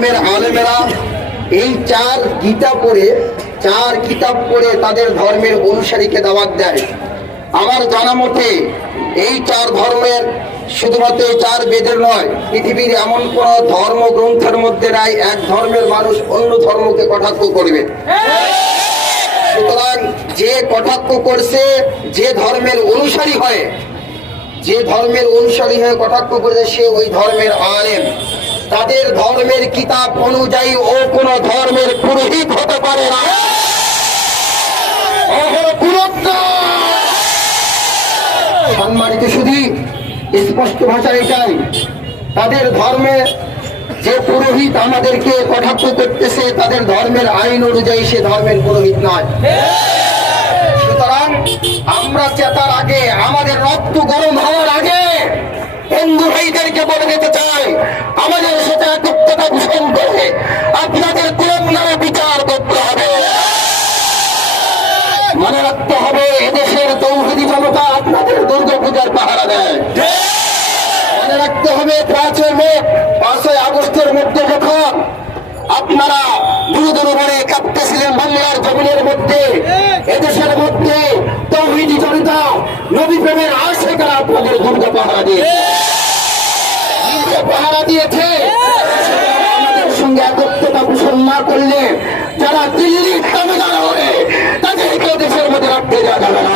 ধর্মের আলেমেরা এই চার কিতাব পড়ে তাদের ধর্মের অনুসারীকে দাওয়াত দেয়। আমার জানা মতে এই চার ধর্মের শুধুমাত্র এই চার বেদের নয়, পৃথিবীর এমন কোন ধর্মগ্রন্থের মধ্যে নাই এক ধর্মের মানুষ অন্য ধর্মকে কটাক্ষ করবে। সুতরাং যে কটাক্ষ করছে, যে ধর্মের অনুসারী হয়ে কটাক্ষ করেছে, সে ওই ধর্মের আলেম। তাদের ধর্মের কিতাব অনুযায়ী ও কোন ধর্মের পুরোহিত হতে পারে না। সম্মানিত শুধু স্পষ্ট ভাষা এটাই, তাদের ধর্মে যে পুরোহিত আমাদেরকে কটাক্ষ করতেছে তাদের ধর্মের আইন অনুযায়ী সে ধর্মের পুরোহিত নয়। সুতরাং আমরা চেতার আগে, আমাদের রক্ত গরম হওয়ার আগে হিন্দু ভাইদেরকে বলে দিতে চাই, আমাদের সাথে একত্রতা পোষণ করে আপনাদের কোন নামে বিচার করতে হবে। মনে রাখতে হবে, এদেশের তৌহিদি জনতা আপনাদের দুর্গাপূজার পাহারা দেয়। মনে রাখতে হবে, 5ই আগস্টের মধ্যে যখন আপনারা দুরুদুরু কাঁপতেছিলেন বাংলার জমিনের মধ্যে, এদেশের মধ্যে তৌহিদি জনতা নবী প্রেমের আশিকরা আপনাদের দুর্গা পাহারা দিয়েছে। আমাদের সঙ্গে একত্রতা পোষণ না করলে যারা দিল্লির দাবিদার হবে তাদেরকে দেশের মধ্যে রাখতে যাওয়া যাবে না।